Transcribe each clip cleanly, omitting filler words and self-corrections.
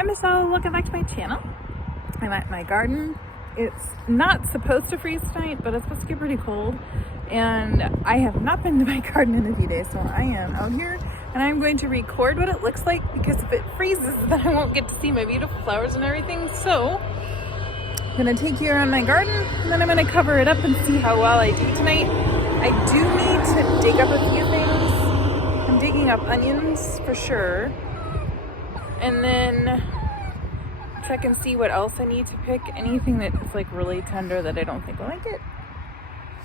Hi Miss Ella, welcome back to my channel. I'm at my garden. It's not supposed to freeze tonight, but it's supposed to get pretty cold. And I have not been to my garden in a few days, so I am out here and I'm going to record what it looks like, because if it freezes then I won't get to see my beautiful flowers and everything. So I'm gonna take you around my garden and then I'm gonna cover it up and see how well I do tonight. I do need to dig up a few things. I'm digging up onions for sure. And then check and see what else I need to pick. Anything that's like really tender that I don't think will like it.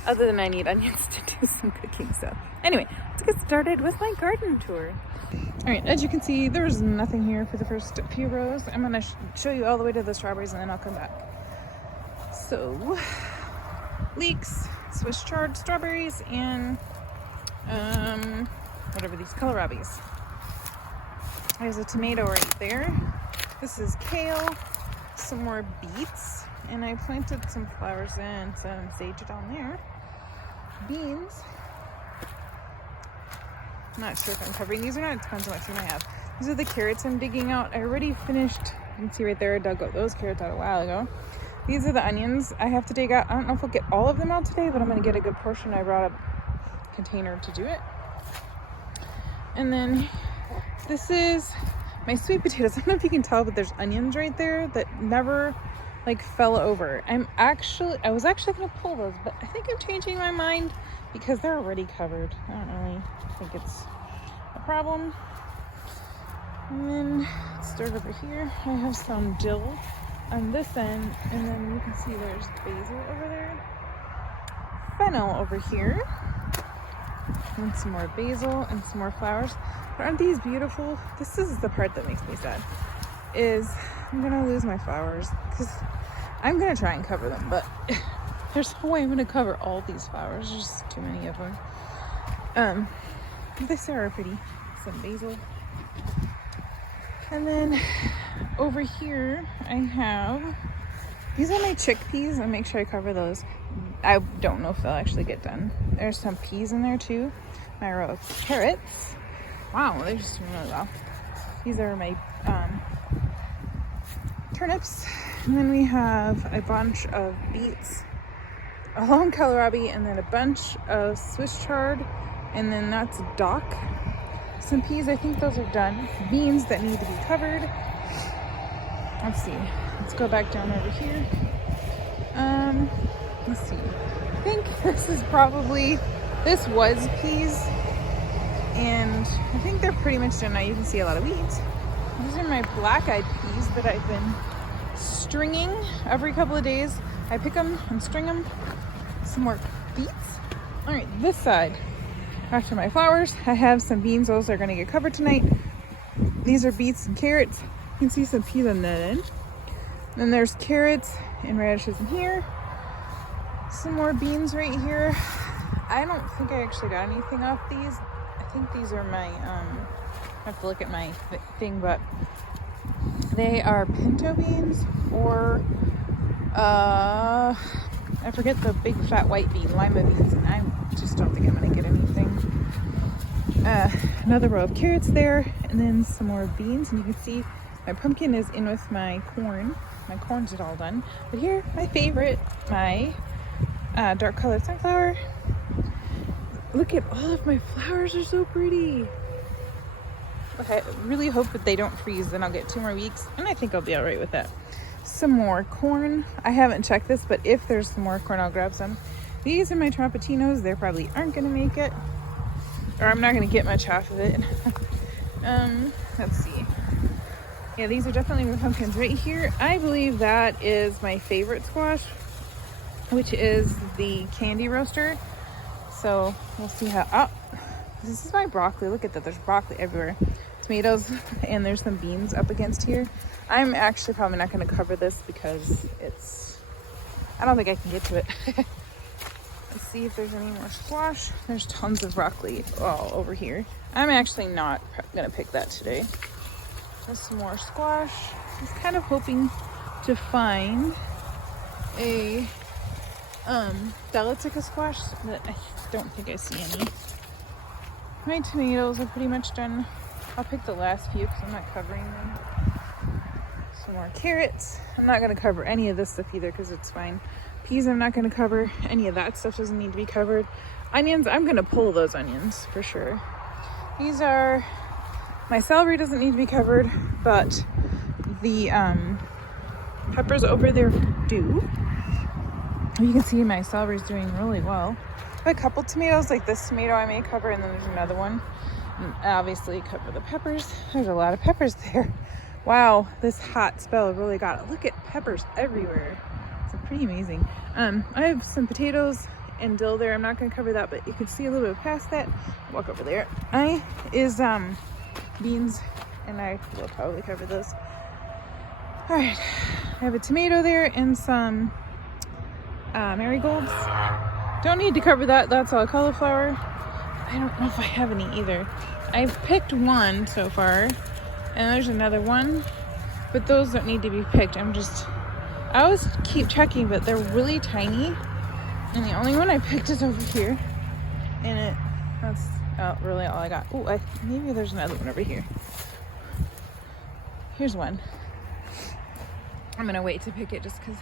Other than I need onions to do some cooking stuff. Anyway, let's get started with my garden tour. All right, as you can see, there's nothing here for the first few rows. I'm gonna show you all the way to the strawberries and then I'll come back. So, leeks, Swiss chard strawberries, and whatever these kohlrabis. There's a tomato right there. This is kale, some more beets, and I planted some flowers and some sage down there. Beans. I'm not sure if I'm covering these or not. It depends on what room I have. These are the carrots I'm digging out. I already finished. You can see right there, I dug those carrots out a while ago. These are the onions I have to dig out. I don't know if I'll get all of them out today, but I'm going to get a good portion. I brought a container to do it. And then this is my sweet potatoes. I don't know if you can tell, but there's onions right there that never like fell over. I was actually gonna pull those, but I think I'm changing my mind because they're already covered. I don't really think it's a problem. And then let's start over here. I have some dill on this end, and then you can see there's basil over there, fennel over here, and some more basil and some more flowers. But aren't these beautiful? This is the part that makes me sad, is I'm gonna lose my flowers because I'm gonna try and cover them, but there's no way I'm gonna cover all these flowers. There's just too many of them. This are pretty. Some basil. And then over here I have, these are my chickpeas. I'll make sure I cover those. I don't know if they'll actually get done. There's some peas in there too. My row of carrots. Wow, they're just doing really well. These are my turnips. And then we have a bunch of beets, a lone kohlrabi, and then a bunch of Swiss chard, and then that's dock. Some peas, I think those are done. Beans that need to be covered. Let's see. Let's go back down over here. Let's see. I think this was peas. And I think they're pretty much done now. You can see a lot of weeds. These are my black-eyed peas that I've been stringing every couple of days. I pick them and string them. Some more beets. All right, this side. After my flowers, I have some beans. Those are gonna get covered tonight. These are beets and carrots. You can see some peas on that end. Then there's carrots and radishes in here. Some more beans right here. I don't think I actually got anything off these. I think these are my, I have to look at my thing, but they are pinto beans, or I forget the big fat white bean, lima beans, and I just don't think I'm gonna get anything. Another row of carrots there, and then some more beans, and you can see my pumpkin is in with my corn. My corn's all done. But here, my favorite, my dark colored sunflower. Look at all of my flowers, are so pretty. I really hope that they don't freeze, then I'll get 2 more weeks, and I think I'll be all right with that. Some more corn. I haven't checked this, but if there's some more corn, I'll grab some. These are my Tropatinos. They probably aren't gonna make it, or I'm not gonna get much off of it. Let's see. Yeah, these are definitely my pumpkins right here. I believe that is my favorite squash, which is the candy roaster. So we'll see how, oh, this is my broccoli. Look at that, there's broccoli everywhere. Tomatoes, and there's some beans up against here. I'm actually probably not gonna cover this because I don't think I can get to it. Let's see if there's any more squash. There's tons of broccoli all over here. I'm actually not gonna pick that today. There's some more squash. I was kind of hoping to find a Delitica squash, but I don't think I see any. My tomatoes are pretty much done. I'll pick the last few because I'm not covering them. Some more carrots. I'm not going to cover any of this stuff either because it's fine. Peas I'm not going to cover. Any of that stuff doesn't need to be covered. Onions, I'm going to pull those onions for sure. These are, my celery doesn't need to be covered, but the peppers over there do. You can see my celery is doing really well. I have a couple tomatoes, like this tomato I may cover, and then there's another one. And obviously cover the peppers. There's a lot of peppers there. Wow, this hot spell really got it. Look at peppers everywhere. It's pretty amazing. I have some potatoes and dill there. I'm not going to cover that, but you can see a little bit past that. Walk over there. Beans, and I will probably cover those. All right, I have a tomato there and some marigolds. Don't need to cover that. That's all cauliflower. I don't know if I have any either. I've picked one so far, and there's another one, but those don't need to be picked. I always keep checking, but they're really tiny, and the only one I picked is over here, and that's really all I got. Oh, maybe there's another one over here. Here's one. I'm gonna wait to pick it just because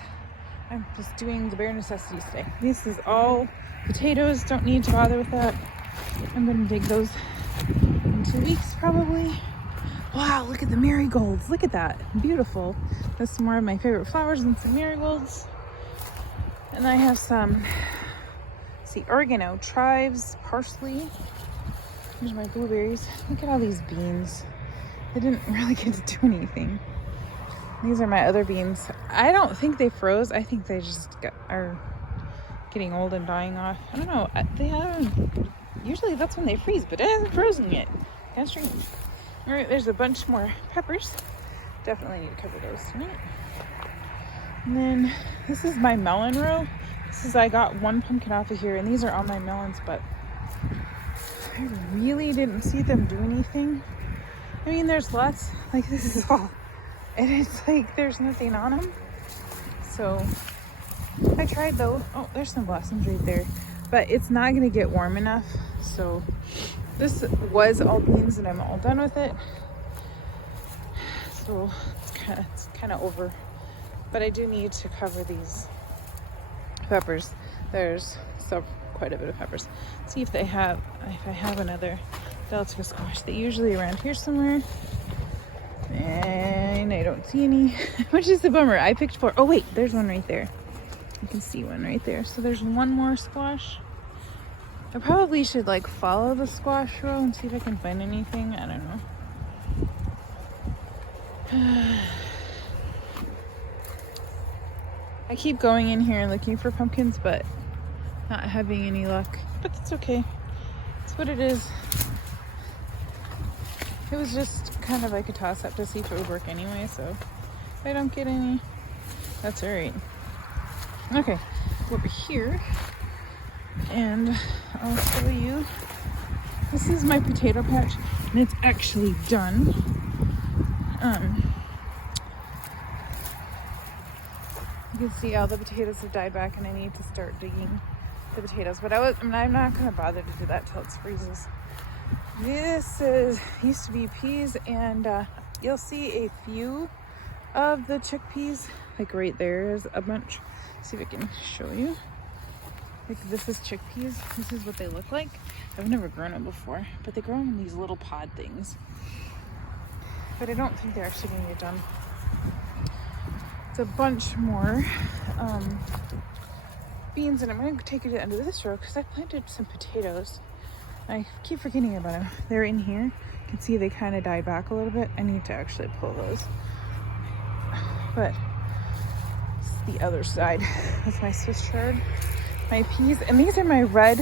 I'm just doing the bare necessities today. This is all potatoes, don't need to bother with that. I'm gonna dig those in 2 weeks probably. Wow, look at the marigolds. Look at that, beautiful. That's more of my favorite flowers than some marigolds. And I have some, oregano, chives, parsley. Here's my blueberries. Look at all these beans. They didn't really get to do anything. These are my other beans. I don't think they froze. I think they just are getting old and dying off. I don't know. Usually that's when they freeze, but it hasn't frozen yet. Kind of strange. All right, there's a bunch more peppers. Definitely need to cover those tonight. And then this is my melon row. I got one pumpkin off of here, and these are all my melons, but I really didn't see them do anything. I mean, there's lots, like this is all, and it's like there's nothing on them. So I tried though. Oh, there's some blossoms right there, but it's not gonna get warm enough. So this was all beans, and I'm all done with it. So it's kind of over, but I do need to cover these peppers. There's quite a bit of peppers. See if I have another Delta squash. They're usually around here somewhere, and I don't see any, which is a bummer. I picked 4. Oh wait, there's one right there. You can see one right there. So there's one more squash. I probably should like follow the squash row and see if I can find anything. I don't know. I keep going in here and looking for pumpkins, but not having any luck. But it's okay. It's what it is. It was just kind of like a toss-up to see if it would work anyway, so if I don't get any, that's alright. Okay, go over here, and I'll show you. This is my potato patch, and it's actually done. You can see all the potatoes have died back, and I need to start digging the potatoes. But I'm not going to bother to do that till it freezes. This used to be peas, and you'll see a few of the chickpeas. Like right there is a bunch. Let's see if I can show you. Like this is chickpeas. This is what they look like. I've never grown them before, but they grow in these little pod things. But I don't think they're actually going to get done. It's a bunch more beans, and I'm going to take it under this row because I planted some potatoes. I keep forgetting about them. They're in here. You can see they kind of died back a little bit. I need to actually pull those. But it's the other side. That's my Swiss chard. My peas, and these are my red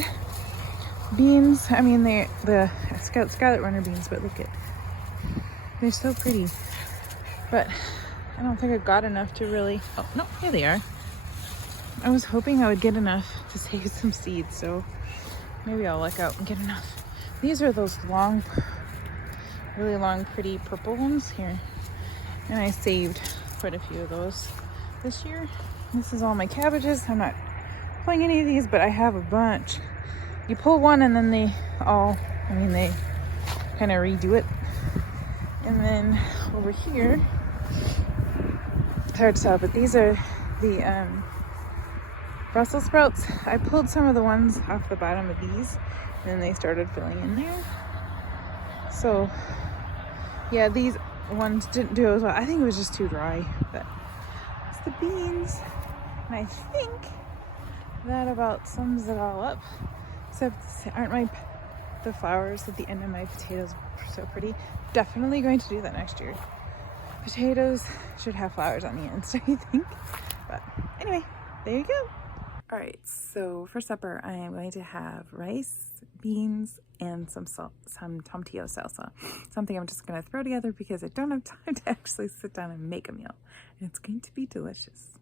beans. I mean, the Scarlet Runner beans, but look they're so pretty. But I don't think I got enough to really, oh no, here they are. I was hoping I would get enough to save some seeds, so maybe I'll luck out and get enough. These are those long, really long, pretty purple ones here. And I saved quite a few of those this year. This is all my cabbages. I'm not pulling any of these, but I have a bunch. You pull one and then they kind of redo it. And then over here, It's hard to tell, but these are the Brussels sprouts. I pulled some of the ones off the bottom of these, and then they started filling in there. So yeah, these ones didn't do as well. I think it was just too dry, but it's the beans. And I think that about sums it all up. Except, aren't the flowers at the end of my potatoes so pretty? Definitely going to do that next year. Potatoes should have flowers on the ends, don't you think? But anyway, there you go. All right, so for supper, I am going to have rice, beans, and some tomatillo salsa. Something I'm just gonna throw together because I don't have time to actually sit down and make a meal. And it's going to be delicious.